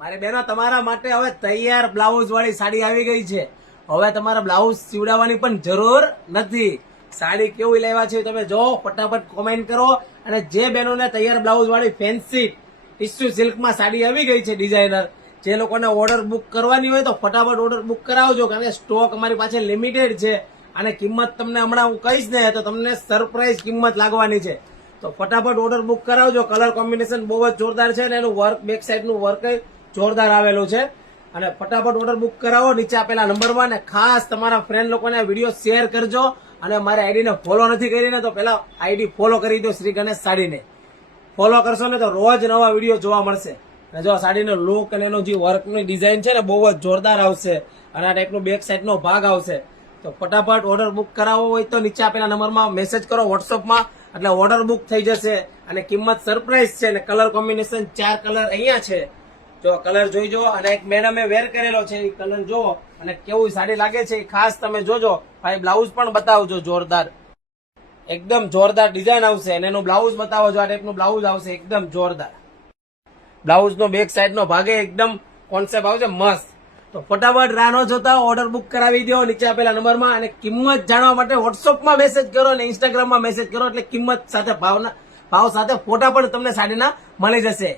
મારી બહેનો તમારા માટે હવે તૈયાર બ્લાઉઝ વાળી સાડી આવી ગઈ છે. હવે તમારે બ્લાઉઝ સીવડાવવાની પણ જરૂર નથી. સાડી કેવી લેવા છે તમે જો, ફટાફટ કોમેન્ટ કરો. અને જે બહેનોને તૈયાર બ્લાઉઝ વાળી ફેન્સી ટિશ્યુ સિલ્કમાં સાડી આવી ગઈ છે ડિઝાઇનર, જે લોકોને ઓર્ડર બુક કરવાની હોય તો ફટાફટ ઓર્ડર બુક કરાવજો, કારણ કે સ્ટોક અમારી પાસે લિમિટેડ છે. અને કિંમત તમને હમણાં હું કહીશ ને તો તમને સરપ્રાઈઝ કિંમત લાગવાની છે. તો ફટાફટ ઓર્ડર બુક કરાવજો. કલર કોમ્બિનેશન બહુ જ જોરદાર છે અને એનું વર્ક, બેક સાઈડનું વર્ક જોરદાર આવેલું છે. અને ફટાફટ ઓર્ડર બુક કરાવો નીચે આપેલા નંબરમાં. અને ખાસ તમારા ફ્રેન્ડ લોકોને વિડીયો શેર કરજો. અને મારી આઈડીને ફોલો નથી કરીને તો પેલા આઈડી ફોલો કરી દો. શ્રી ગણેશ સાડીને ફોલો કરશો ને તો રોજ નવા વિડીયો જોવા મળશે. અને જો સાડીનો લુક અને એનો જે વર્કની ડિઝાઇન છે ને બહુ જ જોરદાર આવશે. અને આ ટાઈપનો બેક સાઈડનો ભાગ આવશે. તો ફટાફટ ઓર્ડર બુક કરાવવો હોય તો નીચે આપેલા નંબરમાં મેસેજ કરો વોટ્સઅપમાં, એટલે ઓર્ડર બુક થઈ જશે. અને કિંમત સરપ્રાઈઝ છે. અને કલર કોમ્બિનેશન 4 કલર અહીંયા છે. જો કલર જોઈજો. અને એક મેડમે વેર કરેલો છે એ કલર જો, અને કેવું સાડી લાગે છે એ ખાસ તમે જોજો. ભાઈ બ્લાઉઝ પણ બતાવજો. જોરદાર, એકદમ જોરદાર ડિઝાઇન આવશે. અને એનું બ્લાઉઝ બતાવો. જો આ ટાઈપનું બ્લાઉઝ આવશે એકદમ જોરદાર. બ્લાઉઝનો બેક સાઈડનો ભાગે એકદમ કોન્સેપ્ટ આવશે મસ્ત. તો ફટાફટ રાહ ન જોતા ઓર્ડર બુક કરાવી દો નીચે આપેલા નંબરમાં. અને કિંમત જાણવા માટે વોટ્સઅપમાં મેસેજ કરો અને ઇન્સ્ટાગ્રામમાં મેસેજ કરો, એટલે કિંમત સાથે ભાવ સાથે ફોટા પણ તમને સાડીના મળી જશે.